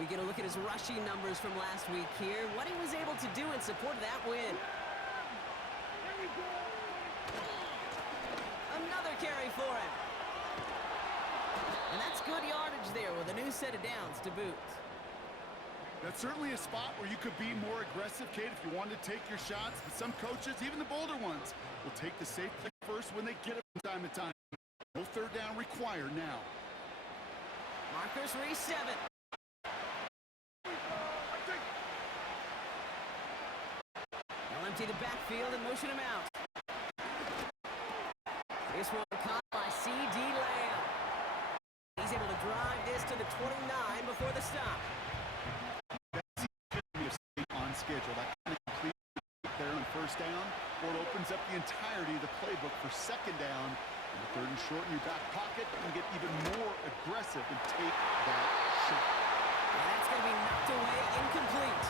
We get a look at his rushing numbers from last week here. What he was able to do in support of that win. Another carry for him. And that's good yardage there with a new set of downs to boot. That's certainly a spot where you could be more aggressive, Kate, if you wanted to take your shots. But some coaches, even the bolder ones, will take the safe play first when they get it from time to time. No third down required now. Markers reset it. They'll empty the backfield and motion him out. This one caught by C.D. Lamb. He's able to drive this to the 29 before the stop. That's on schedule. That kind of complete there on first down, or it opens up the entirety of the playbook for second down. And the third and short in your back pocket, you can get even more aggressive and take that shot. And that's going to be knocked away, incomplete.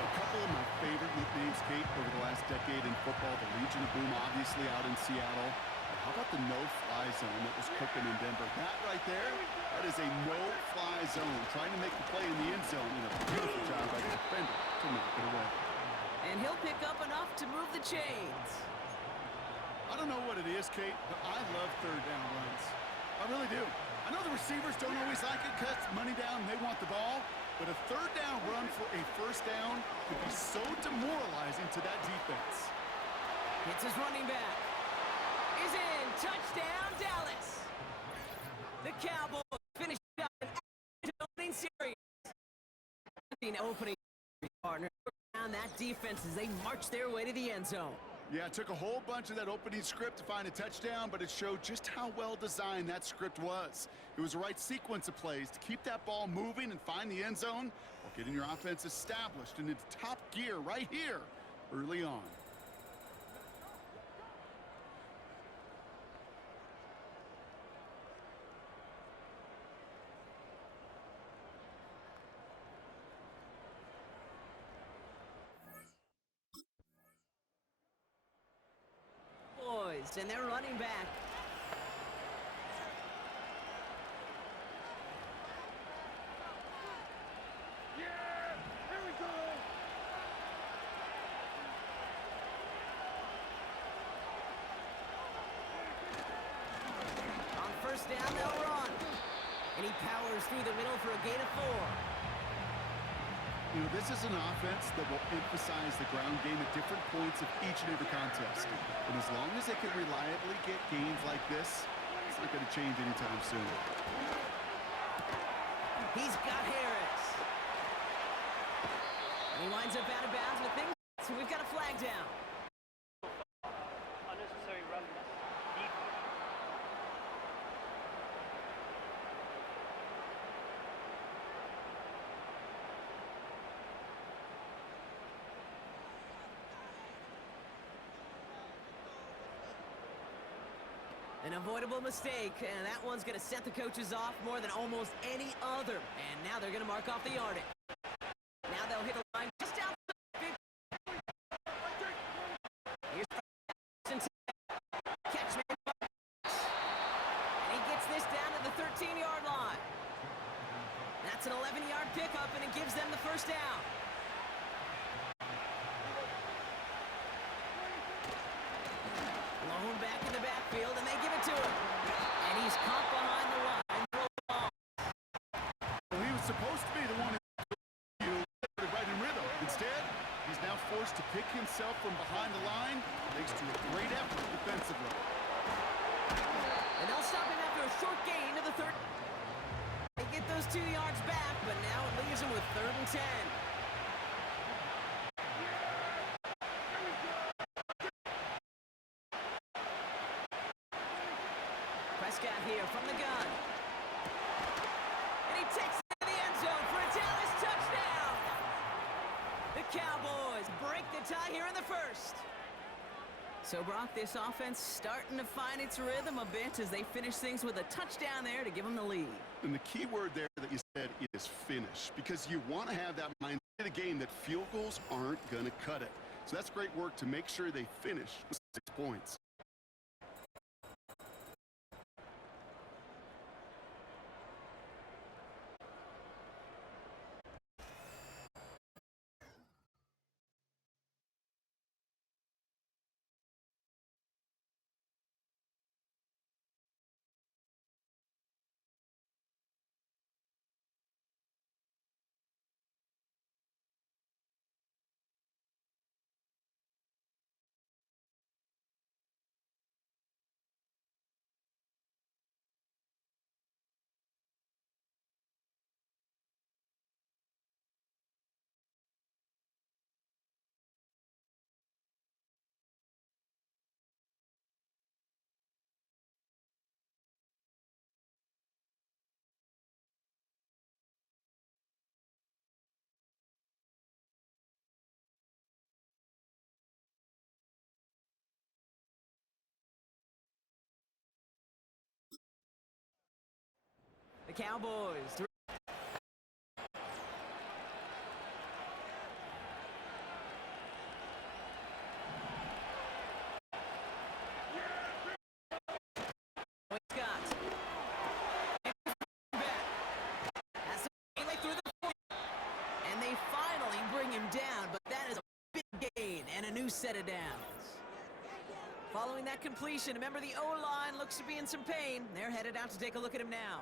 A couple of my favorite nicknames, Kate, over the last decade in football. The Legion of Boom, obviously, out in Seattle. How about the no-fly zone that was cooking in Denver? That right there, that is a no-fly zone. Trying to make the play in the end zone, and a beautiful job by the defender to knock it away. And he'll pick up enough to move the chains. I don't know what it is, Kate, but I love third down runs. I really do. I know the receivers don't always like it because money down and they want the ball, but a third down run for a first down could be so demoralizing to that defense. It's his running back. Is in. Touchdown, Dallas. The Cowboys finish up an opening series. Opening partner down that defense as they march their way to the end zone. Yeah, it took a whole bunch of that opening script to find a touchdown, but it showed just how well designed that script was. It was the right sequence of plays to keep that ball moving and find the end zone while getting your offense established and into top gear right here early on. And they're running back. Yeah, here we go. On first down, they'll run. And he powers through the middle for a gain of 4. You know, this is an offense that will emphasize the ground game at different points of each and every contest. And as long as they can reliably get gains like this, it's not going to change anytime soon. He's got Harris. And he winds up out of bounds with things. So we've got a flag down. Unnecessary roughness. An avoidable mistake, and that one's going to set the coaches off more than almost any other. And now they're going to mark off the yardage. Now they'll hit the line just outside. Here's Catchman. And he gets this down to the 13-yard line. That's an 11-yard pickup, and it gives them the first down. Blown back in the backfield, and they give it to him. And he's caught behind the line. Well, he was supposed to be the one who right in rhythm. Instead, he's now forced to pick himself from behind the line, thanks to a great effort defensively. And they'll stop him after a short gain to the third. They get those 2 yards back, but now it leaves him with 3rd and 10. Prescott here from the gun. And he takes it to the end zone for a Dallas touchdown. The Cowboys break the tie here in the first. So, Brock, this offense starting to find its rhythm a bit as they finish things with a touchdown there to give them the lead. And the key word there that you said is finish, because you want to have that mindset in a game that field goals aren't going to cut it. So that's great work to make sure they finish with 6 points. Cowboys. And they finally bring him down, but that is a big gain and a new set of downs. Following that completion, remember the O-line looks to be in some pain. They're headed out to take a look at him now.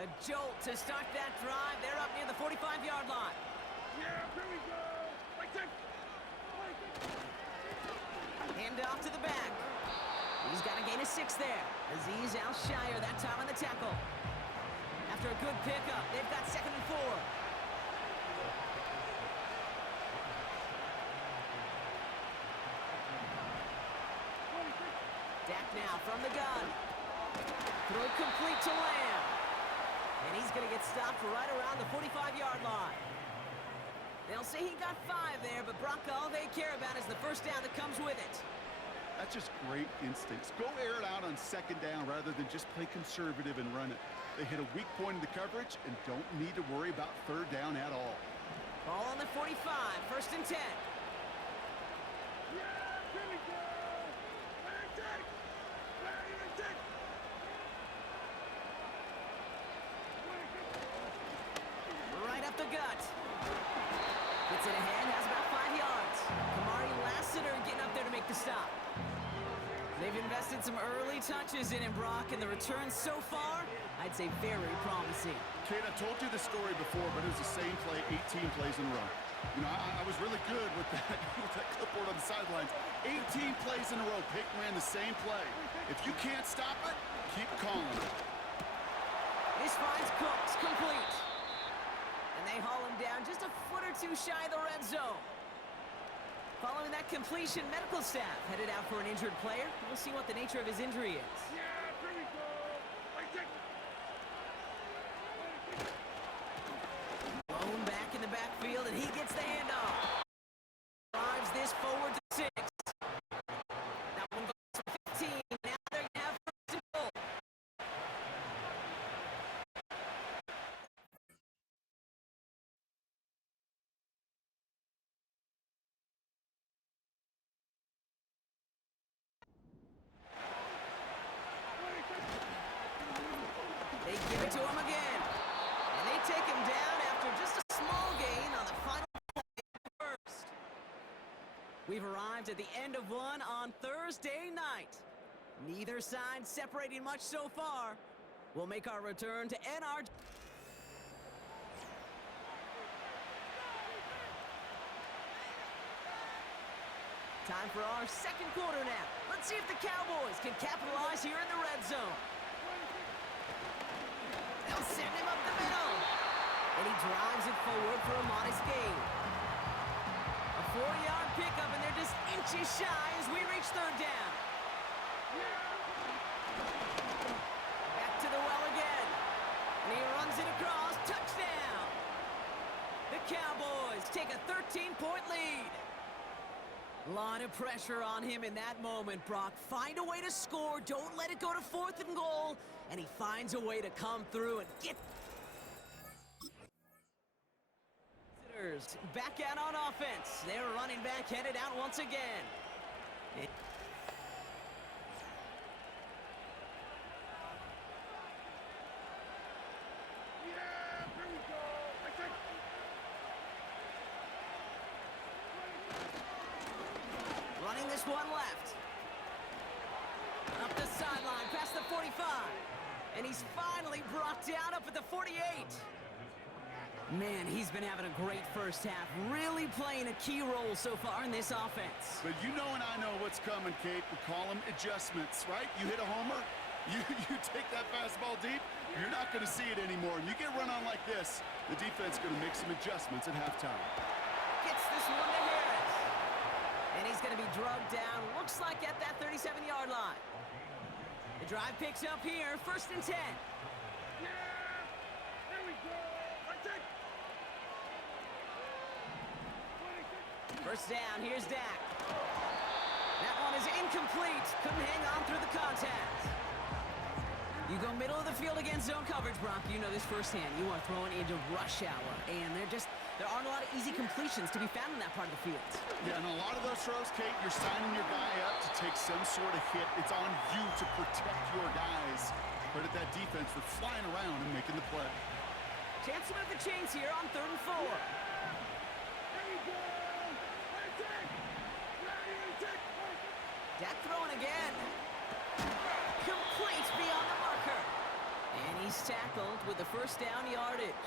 A jolt to start that drive. They're up near the 45-yard line. Yeah, here we go. Hand off to the back. He's got to gain a 6 there. Aziz Al-Shire that time on the tackle. After a good pickup, they've got 2nd and 4. Dak now from the gun. Throw complete to Lamb. And he's going to get stopped right around the 45-yard line. They'll say he got 5 there, but Brock, all they care about is the first down that comes with it. That's just great instincts. Go air it out on 2nd down rather than just play conservative and run it. They hit a weak point in the coverage and don't need to worry about 3rd down at all. Ball on the 45, 1st and 10. Yeah, here we go. Right up the gut. Gets it ahead, has about 5 yards. Kamari Lassiter getting up there to make the stop. They've invested some early touches in him, Brock, and the returns so far, I'd say very promising. Kate, I told you this story before, but it was the same play 18 plays in a row. You know, I was really good with that, with that clipboard on the sidelines. 18 plays in a row. Peyton ran the same play. If you can't stop it, keep calling it. This finds Cooks complete. And they haul him down just a foot or 2 shy of the red zone. Following that completion, medical staff headed out for an injured player. We'll see what the nature of his injury is. Yeah, here we go. Blown back in the backfield, and he gets the handoff. Drives this forward to 6. That one goes to 15. Now they're going to have 1st and goal. They give it to him again. And they take him down after just a small gain on the final play first. We've arrived at the end of one on Thursday night. Neither side separating much so far. We'll make our return to NR. Time for our 2nd quarter now. Let's see if the Cowboys can capitalize here in the red zone. They'll send him up the middle. And he drives it forward for a modest gain. A 4-yard pickup, and they're just inches shy as we reach 3rd down. Back to the well again. And he runs it across. Touchdown. The Cowboys take a 13-point lead. A lot of pressure on him in that moment, Brock. Find a way to score. Don't let it go to 4th and goal. And he finds a way to come through and get... Back out on offense. Their running back headed out once again. Yeah, here we go. I think. Running this one left. Up the sideline, past the 45. And he's finally brought down up at the 48. Man, he's been having a great first half, really playing a key role so far in this offense. But you know and I know what's coming, Kate. We call them adjustments, right? You hit a homer, you take that fastball deep, you're not going to see it anymore. And you get run on like this, the defense is going to make some adjustments at halftime. Gets this one to Harris. And he's going to be drugged down, looks like at that 37-yard line. The drive picks up here, 1st and 10. Yeah, here we go. I think. 1st down, here's Dak. That one is incomplete. Couldn't hang on through the contact. You go middle of the field against zone coverage, Brock. You know this firsthand. You are throwing into rush hour. And there aren't a lot of easy completions to be found in that part of the field. Yeah, and a lot of those throws, Kate, you're signing your guy up to take some sort of hit. It's on you to protect your guys. Credit that defense for flying around and making the play. Chance to move the chains here on 3rd and 4. Here we go. I think. Ready to take. Dak throwing again. Complete beyond the marker. And he's tackled with the 1st down yardage.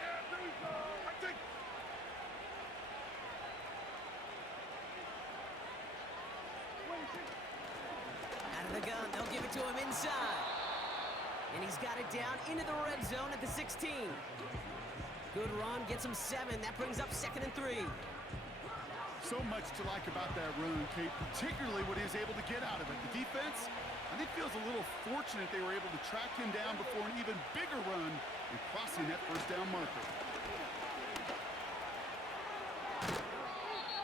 Yeah, here we go. I think. Out of the gun, they'll give it to him inside. And he's got it down into the red zone at the 16. Good run, gets him 7. That brings up 2nd and 3. So much to like about that run, Kate, particularly what he was able to get out of it. The defense, I think, feels a little fortunate they were able to track him down before an even bigger run and crossing that 1st down marker.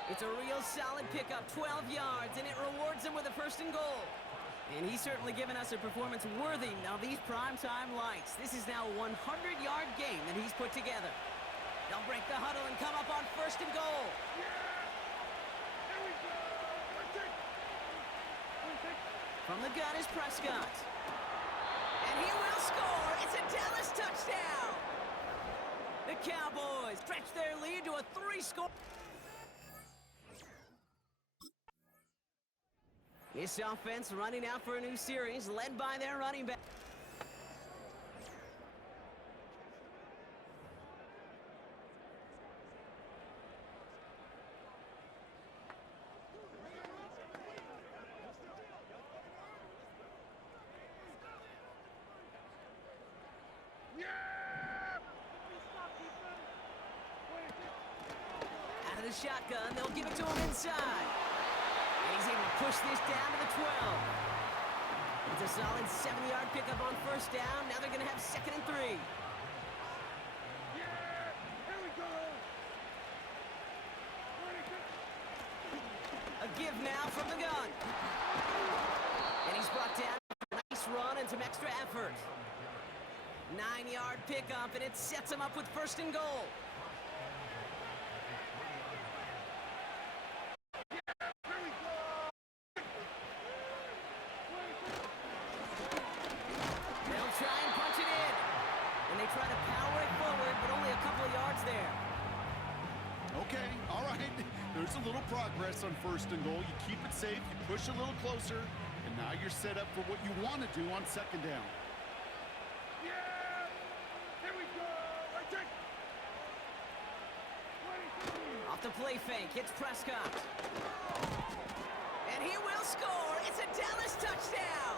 It's a real solid pickup, 12 yards, and it rewards him with a 1st and goal. And he's certainly given us a performance worthy of these primetime lights. This is now a 100-yard game that he's put together. They'll break the huddle and come up on 1st and goal. From the gun is Prescott. And he will score. It's a Dallas touchdown. The Cowboys stretch their lead to a 3-score. This offense running out for a new series, led by their running back. Out of the shotgun, they'll give it to him inside. And he's able to push this down to the 12. It's a solid 7-yard pickup on 1st down. Now they're going to have 2nd and 3. A give now from the gun. And he's brought down for a nice run and some extra effort. 9-yard pickup, and it sets him up with 1st and goal. They'll try and punch it in. And they try to power it forward, but only a couple of yards there. Okay, all right. There's a little progress on 1st and goal. You keep it safe, you push a little closer, and now you're set up for what you want to do on 2nd down. Off the play fake, it's Prescott. And he will score. It's a Dallas touchdown.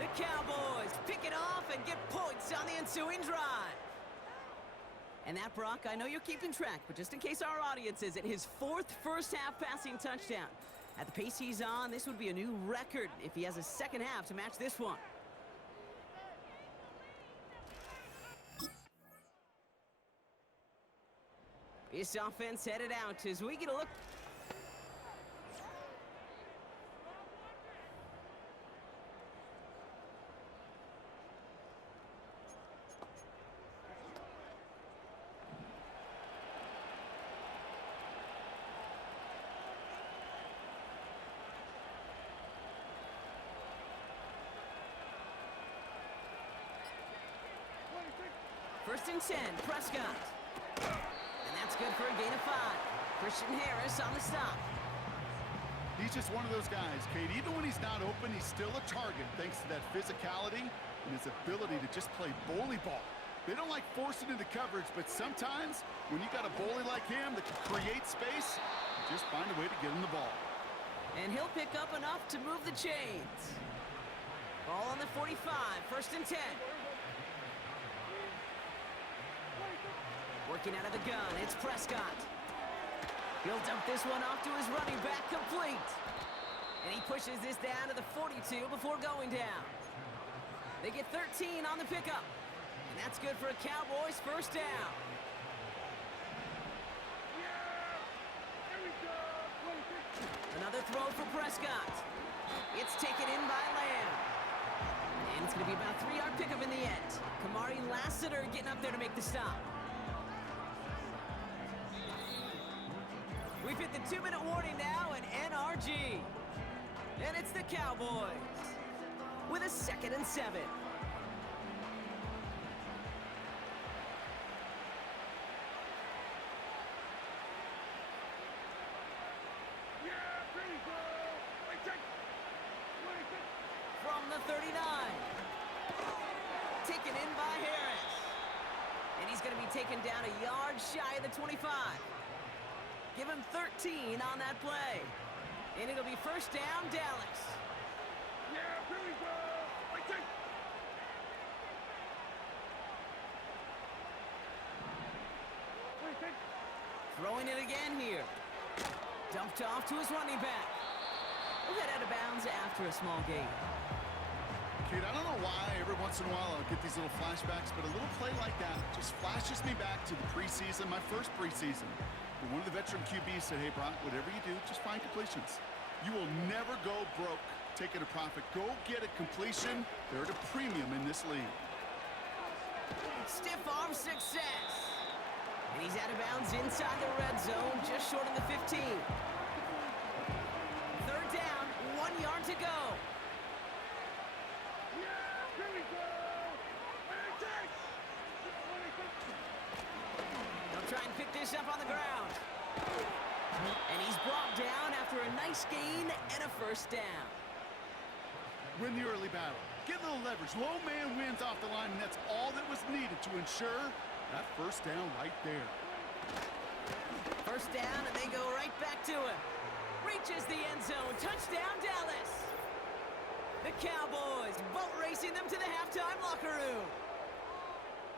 The Cowboys pick it off and get points on the ensuing drive. And that, Brock, I know you're keeping track, but just in case our audience isn't, his 4th first-half passing touchdown. At the pace he's on, this would be a new record if he has a 2nd half to match this one. This offense headed out as we get a look. First and 10, Prescott. And that's good for a gain of 5. Christian Harris on the stop. He's just one of those guys, Kate. Even when he's not open, he's still a target thanks to that physicality and his ability to just play bully ball. They don't like forcing into coverage, but sometimes when you got a bully like him that can create space, you just find a way to get him the ball. And he'll pick up enough to move the chains. Ball on the 45, first and 10. Working out of the gun, it's Prescott. He'll dump this one off to his running back, complete. And he pushes this down to the 42 before going down. They get 13 on the pickup. And that's good for a Cowboys first down. Another throw for Prescott. It's taken in by Lamb. And it's going to be about a 3-yard pickup in the end. Kamari Lassiter getting up there to make the stop. We've hit the 2-minute warning now at NRG. And it's the Cowboys with a 2nd and 7. From the 39. Taken in by Harris. And he's going to be taken down a yard shy of the 25. Give him 13 on that play. And it'll be first down, Dallas. Throwing it again here. Dumped off to his running back. We'll head out of bounds after a small gain. Kate, I don't know why every once in a while I'll get these little flashbacks, but a little play like that just flashes me back to the preseason, my first preseason. And one of the veteran QBs said, hey, Brock, whatever you do, just find completions. You will never go broke taking a profit. Go get a completion. They're at a premium in this league. Stiff arm success. And he's out of bounds inside the red zone, just short of the 15. Third down, 1 yard to go. They'll try and pick this up on the ground. And he's brought down after a nice gain and a first down. Win the early battle. Get a little leverage. Low man wins off the line, and that's all that was needed to ensure that first down right there. First down, and they go right back to him. Reaches the end zone. Touchdown, Dallas. The Cowboys boat racing them to the halftime locker room.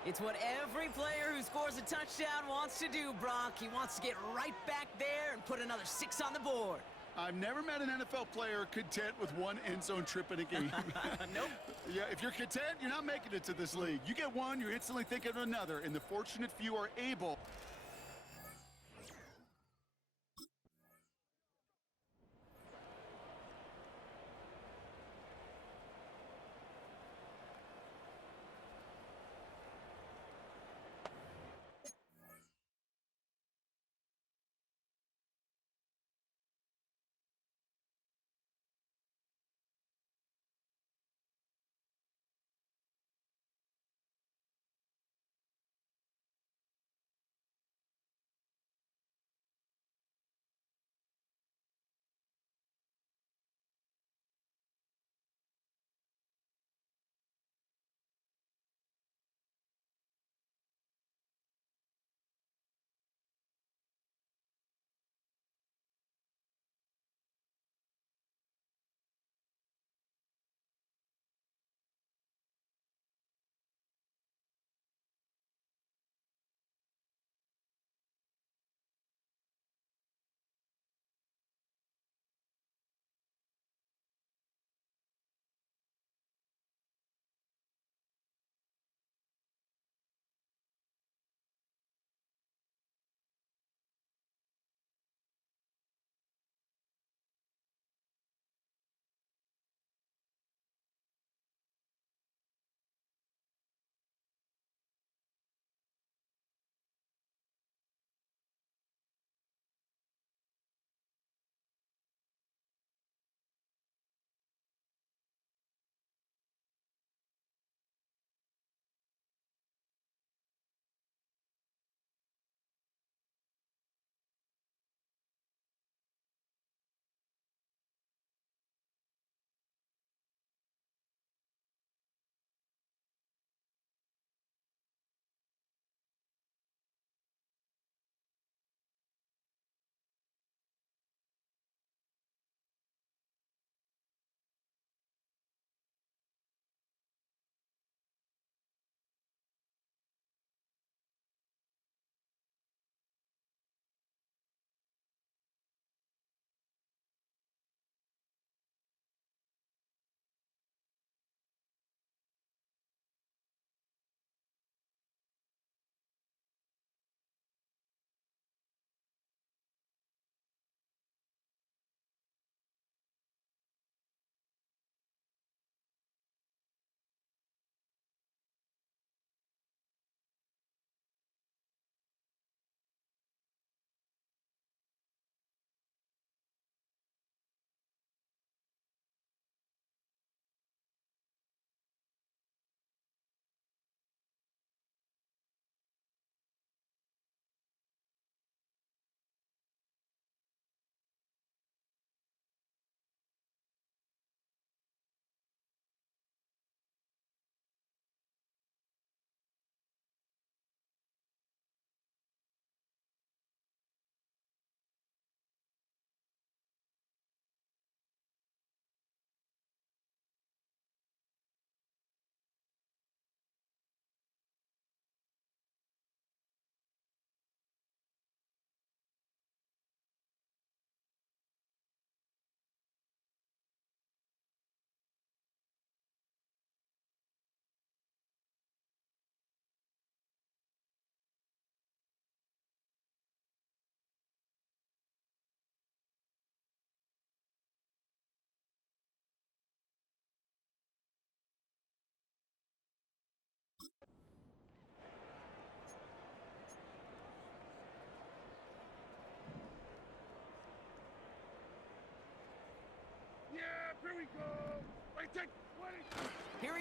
It's what every player who scores a touchdown wants to do, Brock. He wants to get right back there and put another 6 on the board. I've never met an NFL player content with one end zone trip in a game. Nope. Yeah, if you're content, you're not making it to this league. You get one, you're instantly thinking of another, and the fortunate few are able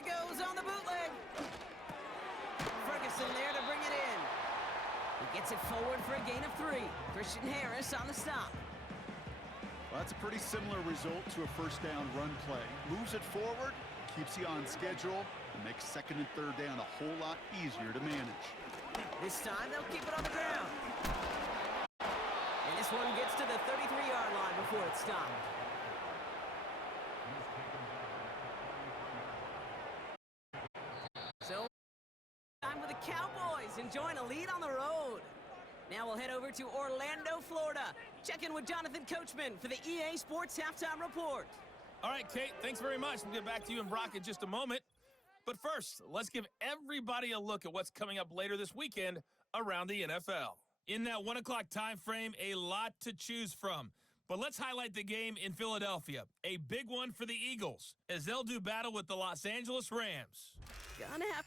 he goes on the bootleg. Ferguson there to bring it in. He gets it forward for a gain of 3. Christian Harris on the stop. Well, that's a pretty similar result to a first down run play. Moves it forward, keeps you on schedule, and makes second and third down a whole lot easier to manage. This time they'll keep it on the ground. And this one gets to the 33-yard line before it's stopped. So, time with the Cowboys enjoying a lead on the road. Now we'll head over to Orlando, Florida. Check in with Jonathan Coachman for the EA Sports Halftime Report. All right, Kate, thanks very much. We'll get back to you and Brock in just a moment. But first, let's give everybody a look at what's coming up later this weekend around the NFL. In that 1 o'clock time frame, a lot to choose from. But let's highlight the game in Philadelphia. A big one for the Eagles, as they'll do battle with the Los Angeles Rams. Gonna have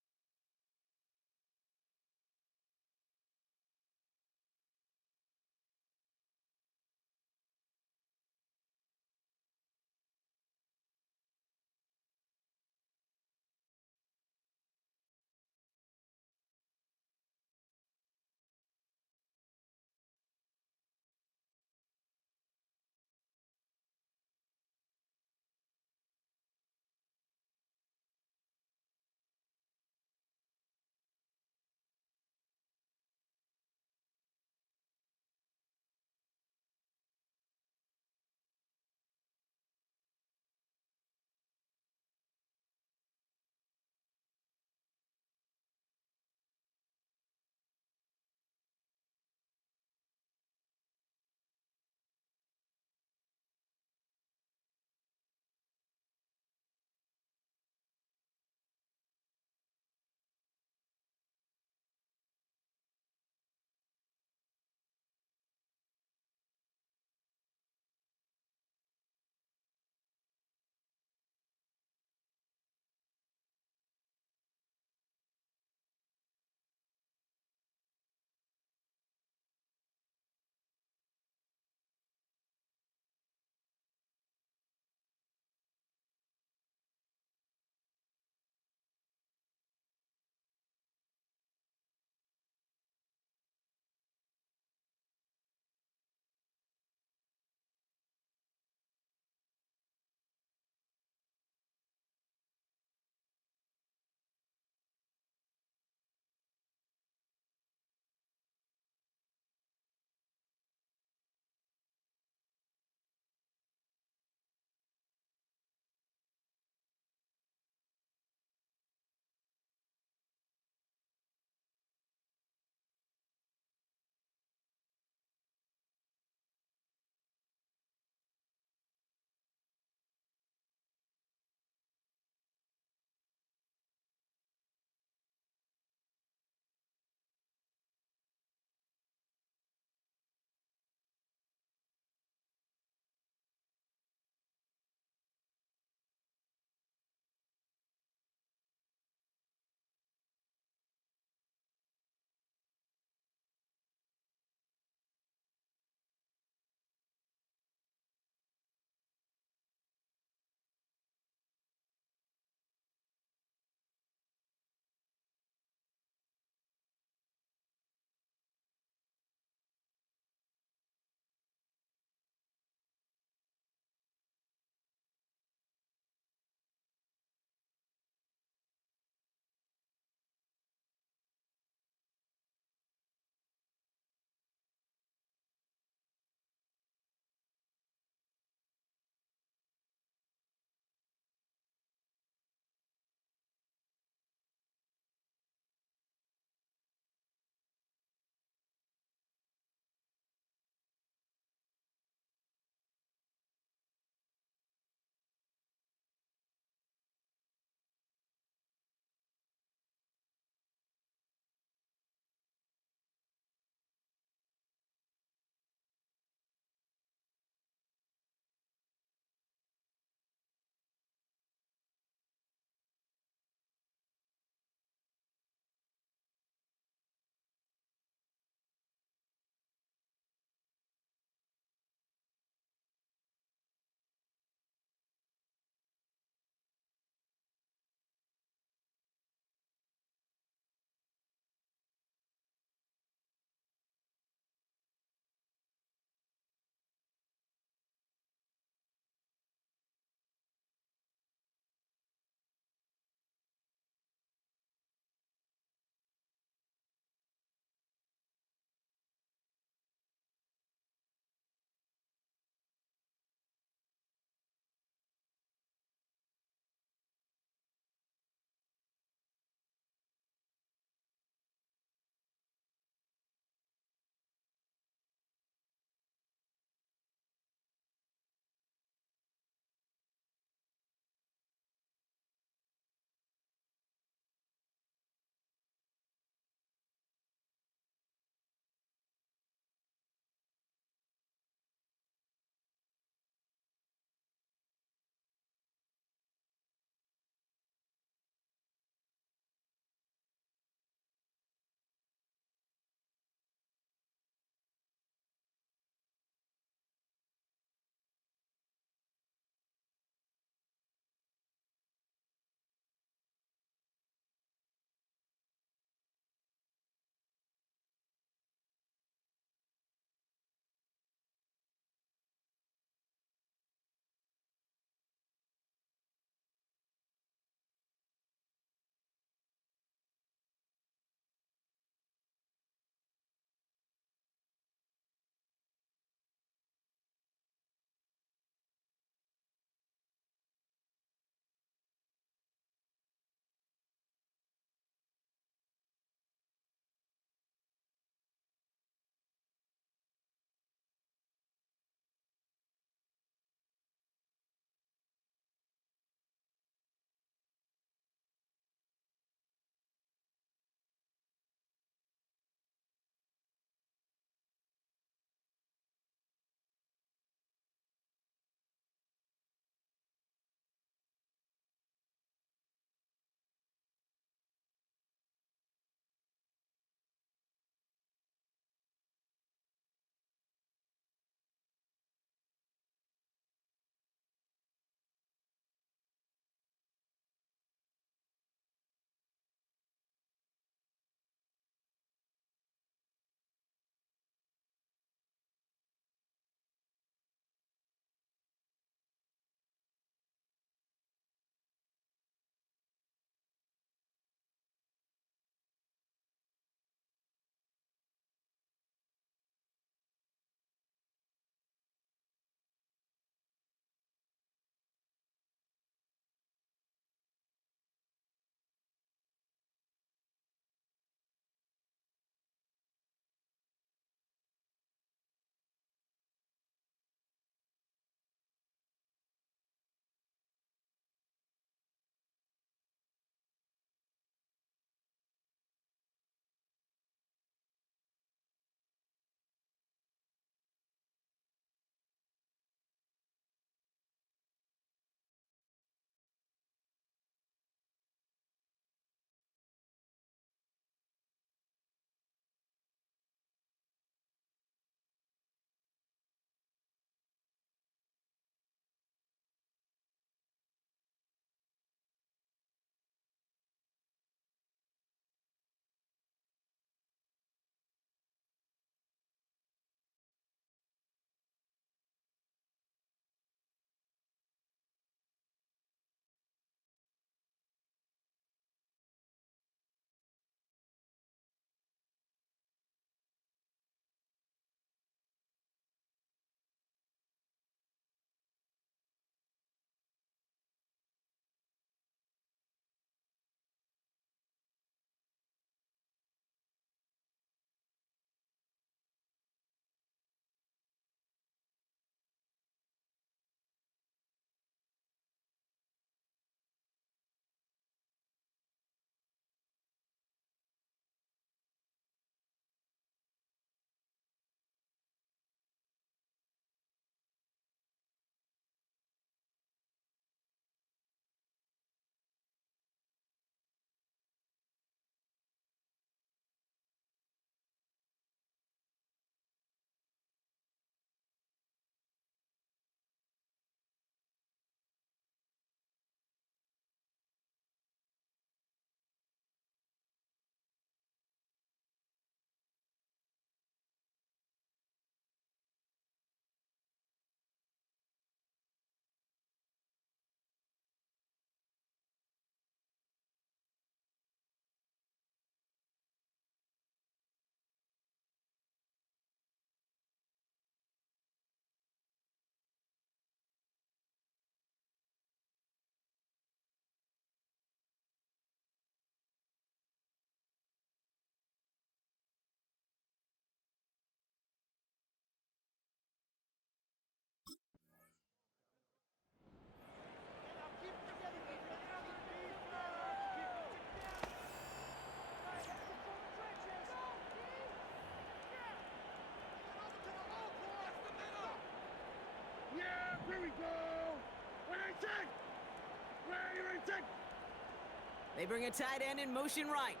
They bring a tight end in motion right.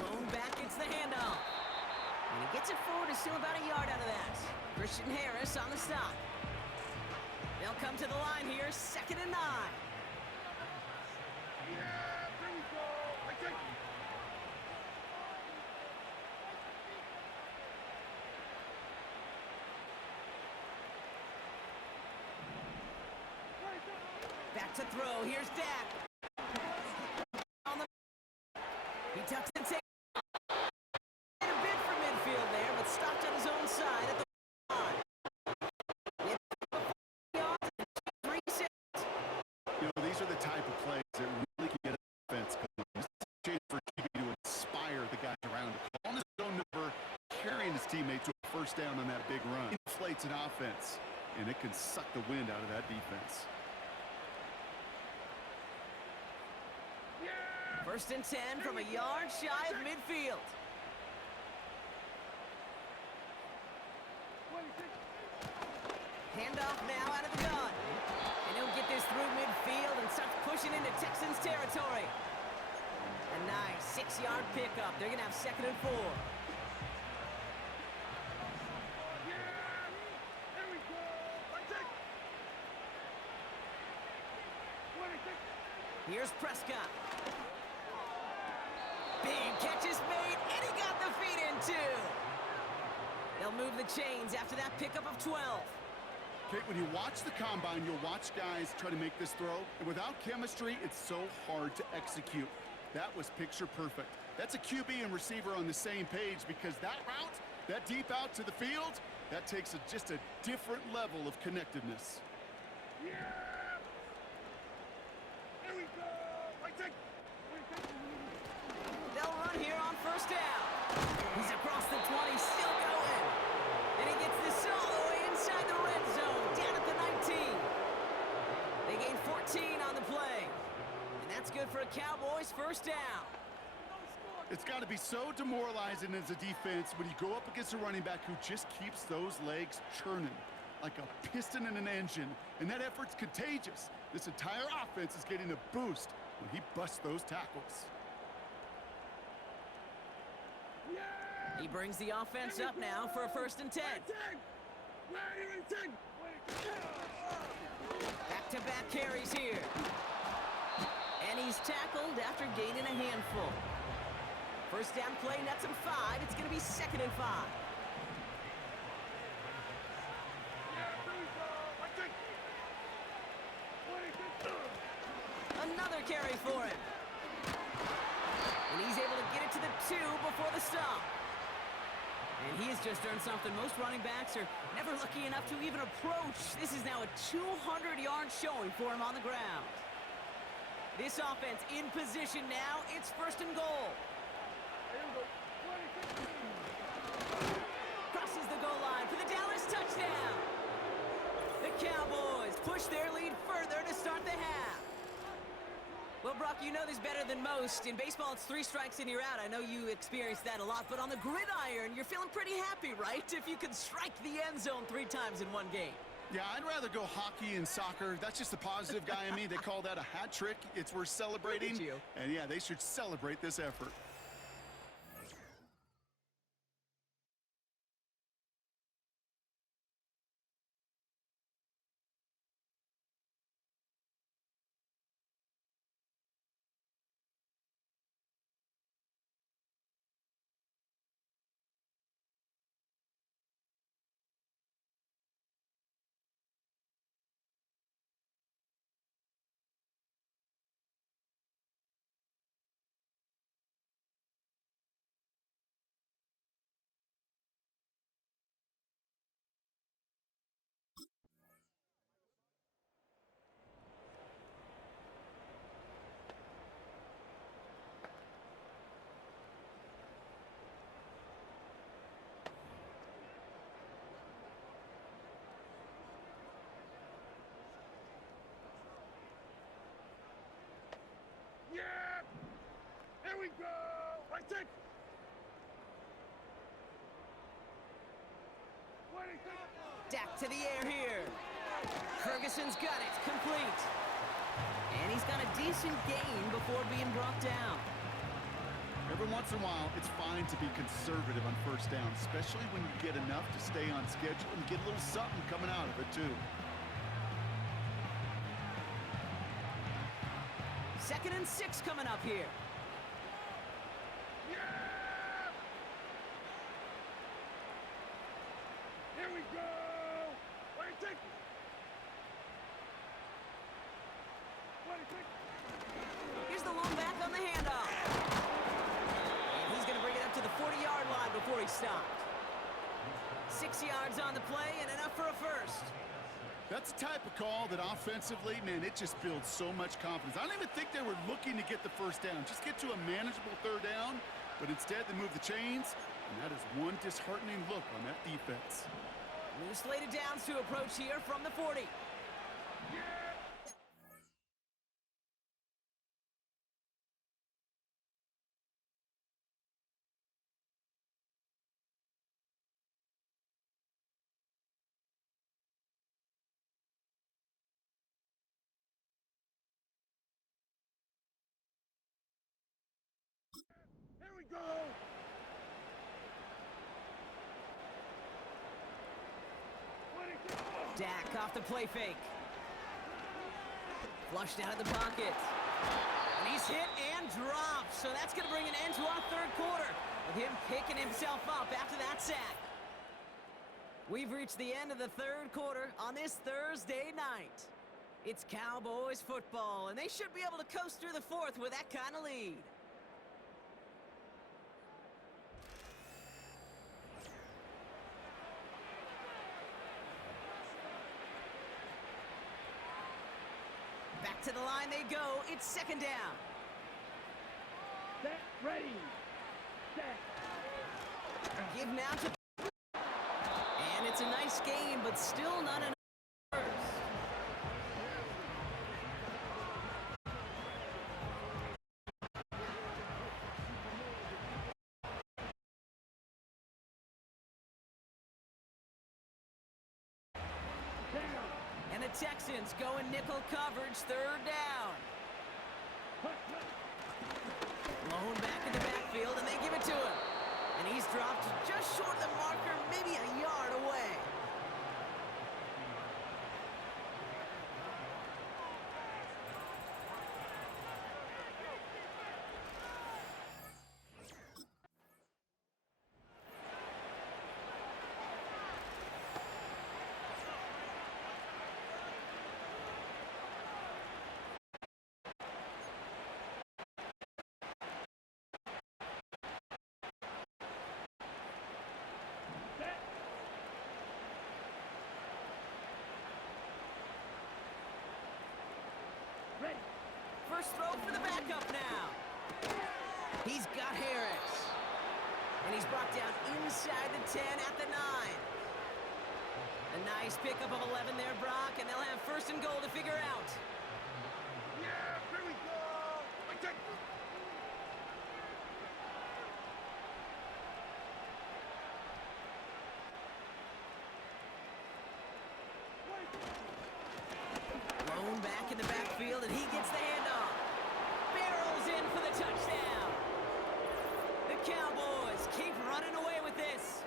Blown back, it's the handoff. And he gets it forward, is still about a yard out of that. Christian Harris on the stop. They'll come to the line here, 2nd and 9. Back to throw, here's Dak. He tucks and takes a bit for midfield there, but stopped on his own side at the line. These are the type of plays that really can get an offense going. It's for TV to inspire the guys around him. On his own number, carrying his teammates to a first down on that big run. Inflates an offense, and it can suck the wind out of that defense. 1st and 10 from a yard shy of midfield. Handoff now out of the gun. And he'll get this through midfield and starts pushing into Texans territory. A nice 6-yard pickup. They're going to have 2nd and 4. Here's Prescott. Big catch is made, and he got the feet in too. They'll move the chains after that pickup of 12. Kate, when you watch the combine, you'll watch guys try to make this throw, and without chemistry, it's so hard to execute. That was picture perfect. That's a QB and receiver on the same page, because that route, that deep out to the field, that takes just a different level of connectedness. Yeah! Here we go! They'll run here on 1st down. He's across the 20, still going. And he gets this all the way inside the red zone, down at the 19. They gain 14 on the play. And that's good for a Cowboys 1st down. It's got to be so demoralizing as a defense when you go up against a running back who just keeps those legs churning like a piston in an engine, and that effort's contagious. This entire offense is getting a boost when he busts those tackles. He brings the offense up now for a 1st and 10. Back-to-back carries here. And he's tackled after gaining a handful. 1st down play, nets him 5. It's going to be 2nd and 5. Another carry for him. And he's able to get it to the 2 before the stop. And he has just earned something most running backs are never lucky enough to even approach. This is now a 200-yard showing for him on the ground. This offense in position now. It's 1st and goal. Crosses the goal line for the Dallas touchdown. The Cowboys push their lead further to start the half. Well, Brock, you know this better than most. In baseball, it's 3 strikes and you're out. I know you experienced that a lot, but on the gridiron, you're feeling pretty happy, right? If you could strike the end zone 3 times in one game. Yeah, I'd rather go hockey and soccer. That's just the positive guy in me. They call that a hat trick. It's worth celebrating. Look at you. And yeah, they should celebrate this effort. Here we go! Right take! Dak to the air here. Ferguson's got it. Complete. decent gain before being brought down. Every once in a while, it's fine to be conservative on first down, especially when you get enough to stay on schedule and get a little something coming out of it, too. 2nd and 6 coming up here. Yeah! Here we go! What do you think? What do you think? Here's the lone back on the handoff. And he's going to bring it up to the 40-yard line before he stopped. 6 yards on the play and enough for a first. That's the type of call that offensively, man, it just builds so much confidence. I don't even think they were looking to get the first down. Just get to a manageable 3rd down, but instead they move the chains, and that is one disheartening look on that defense. New slated downs to approach here from the 40. Here we go! What do you think? Dak off the play fake. Flushed out of the pocket. And he's hit and dropped. So that's going to bring an end to our 3rd quarter with him picking himself up after that sack. We've reached the end of the 3rd quarter on this Thursday night. It's Cowboys football, and they should be able to coast through the 4th with that kind of lead. Back to the line they go. It's 2nd down. Set, ready, set. Give now to... And it's a nice game, but still not enough. And the Texans going nickel coverage, 3rd down. Blown back in the backfield, and they give it to him. And he's dropped just short of the marker, maybe a yard away. First throw for the backup now. He's got Harris. And he's brought down inside the 10 at the 9. A nice pickup of 11 there, Brock, and they'll have 1st and goal to figure out. Yeah, here we go! I take... Blown back in the backfield, and he gets the handoff. Barrels in for the touchdown. The Cowboys keep running away with this.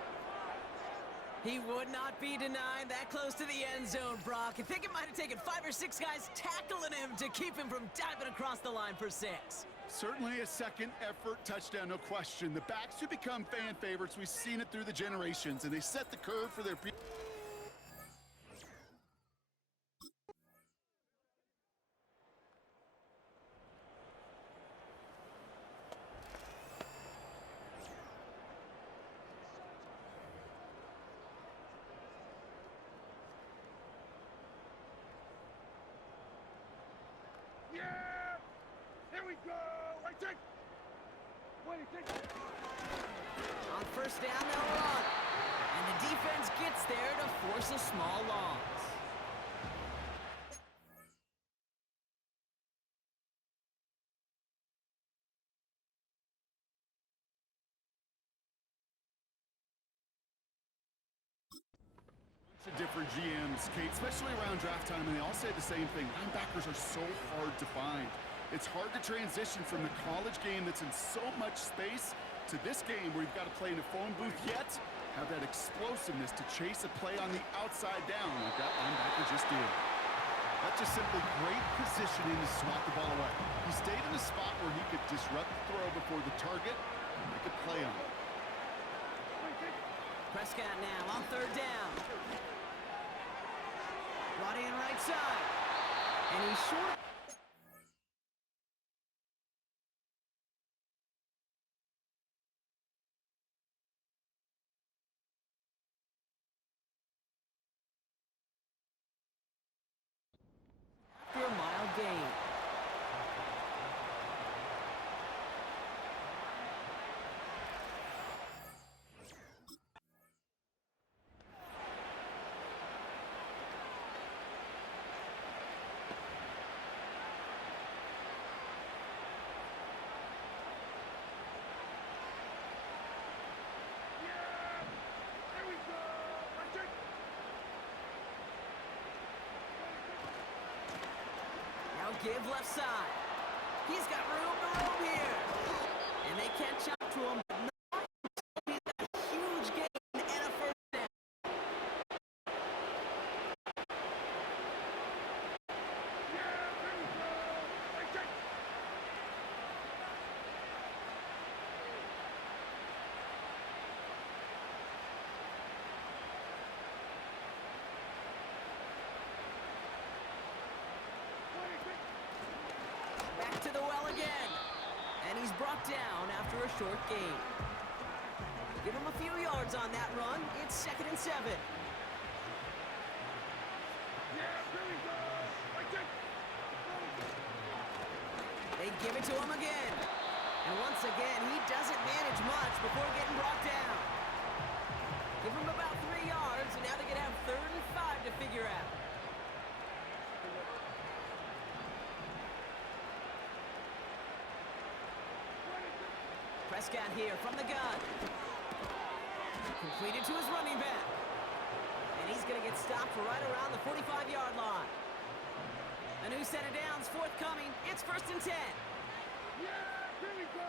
He would not be denied that close to the end zone, Brock. I think it might have taken 5 or 6 guys tackling him to keep him from diving across the line for 6. Certainly a second effort touchdown, no question. The backs who become fan favorites, we've seen it through the generations, and they set the curve for their... Yeah! Here we go! I take... What do you think? On 1st down, they'll run. And the defense gets there to force a small loss. Different GMs, Kate, especially around draft time, and they all say the same thing. Linebackers are so hard to find. It's hard to transition from the college game that's in so much space to this game where you've got to play in a phone booth, yet have that explosiveness to chase a play on the outside down like that linebacker just did. That's just simply great positioning to swat the ball away. He stayed in a spot where he could disrupt the throw before the target and make a play on it. Prescott now on third down. Brought in right side. And he's short. After a mile gain. Give left side. He's got room to roam here. And they catch up to him. But no, he's got a huge gain and a first down. Back to the well again. And he's brought down after a short gain. Give him a few yards on that run. It's 2nd and 7. They give it to him again. And once again, he doesn't manage much before getting brought down. Give him about 3 yards, and now they're going to have 3rd and 5 to figure out. Prescott here from the gun. Completed to his running back. And he's going to get stopped right around the 45-yard line. A new set of downs forthcoming. It's 1st and 10. Yeah, here we go.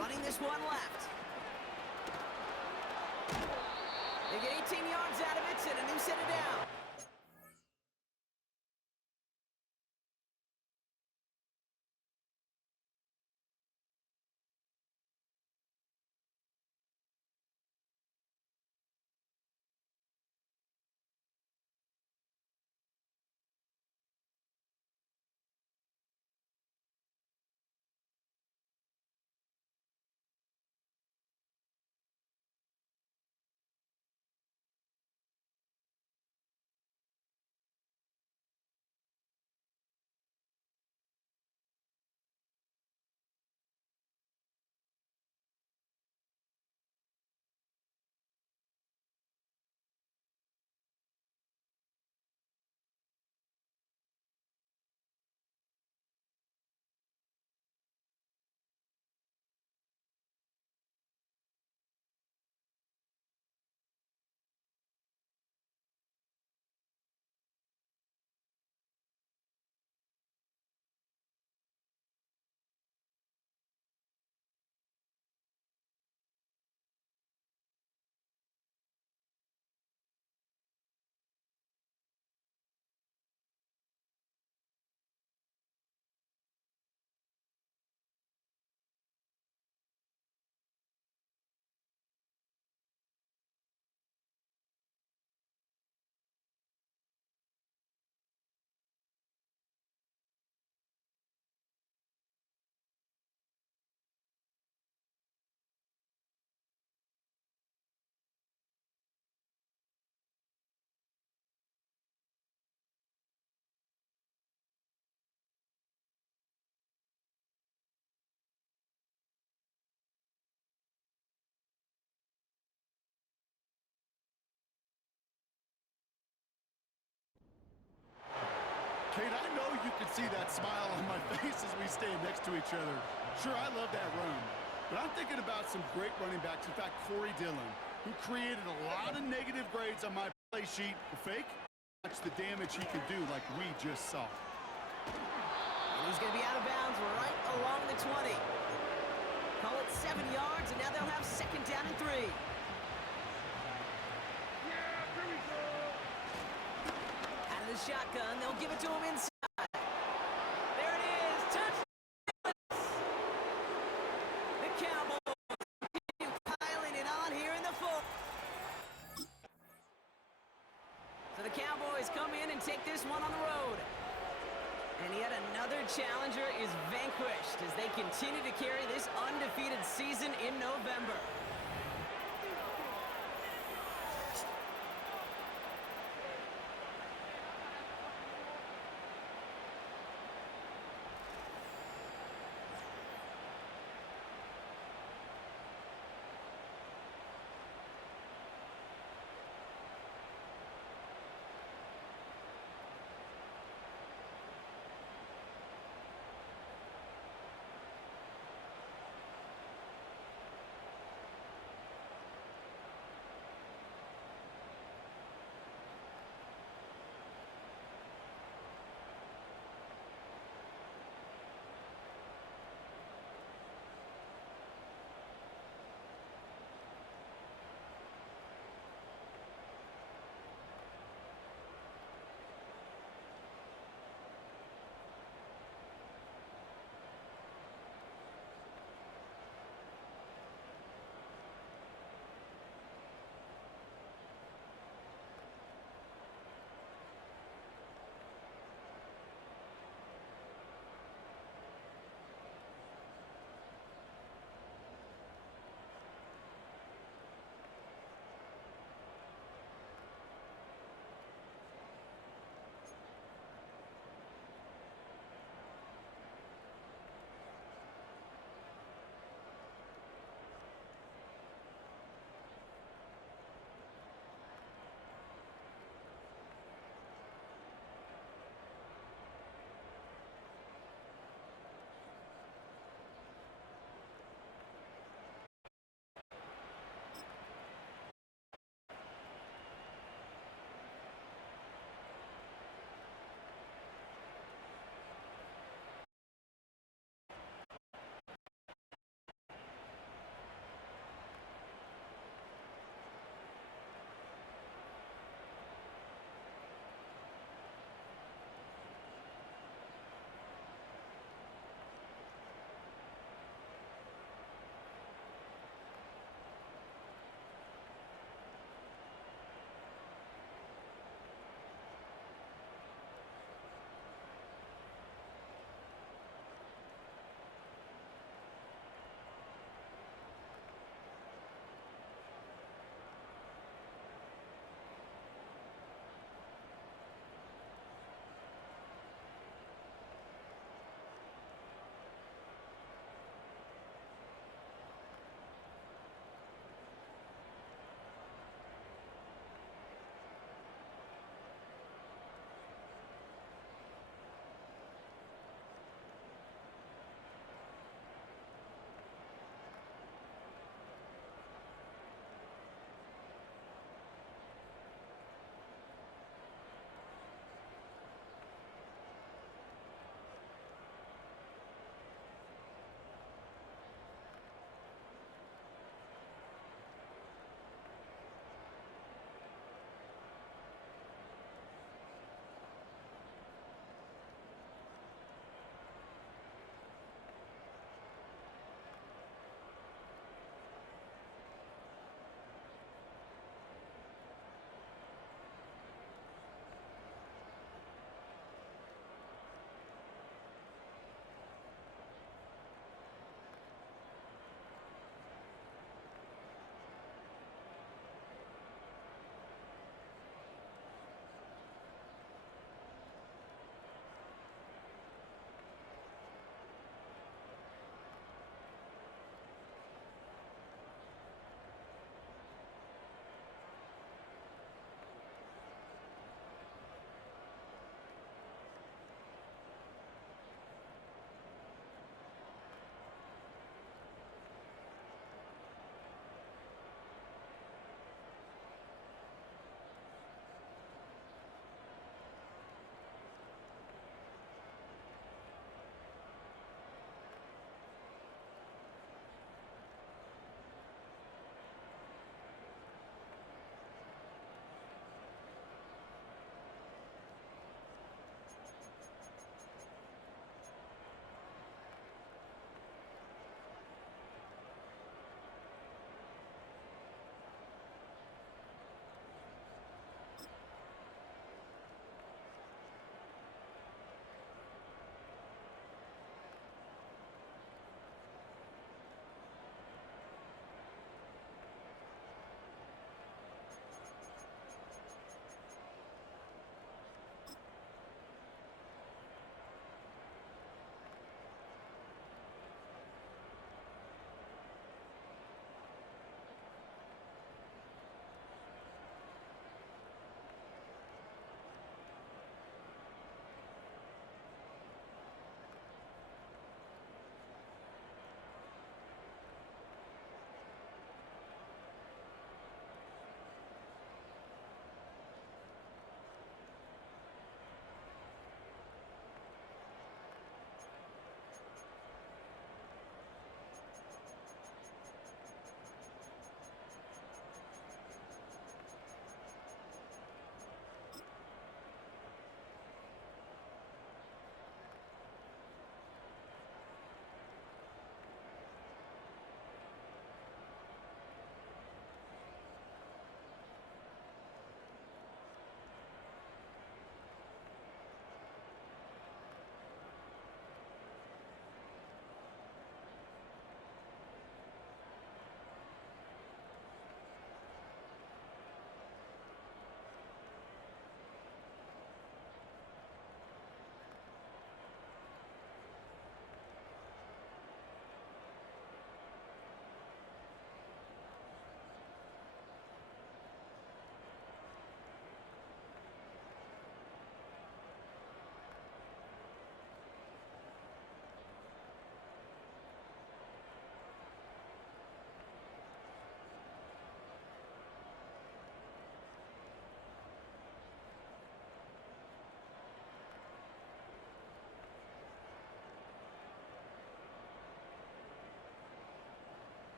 Running this one left. They get 18 yards out of it and a new set of downs. Kate, I know you can see that smile on my face as we stand next to each other. Sure, I love that run. But I'm thinking about some great running backs. In fact, Corey Dillon, who created a lot of negative grades on my play sheet. The fake? Watch the damage he can do like we just saw. And he's going to be out of bounds right along the 20. Call it 7 yards, and now they'll have second down and 3. Yeah, here we go. Out of the shotgun, they'll give it to him inside. There it is, touchdown! The Cowboys continue piling it on here in the fourth. So the Cowboys come in and take this one on the road. And yet another challenger is vanquished as they continue to carry this undefeated season in November.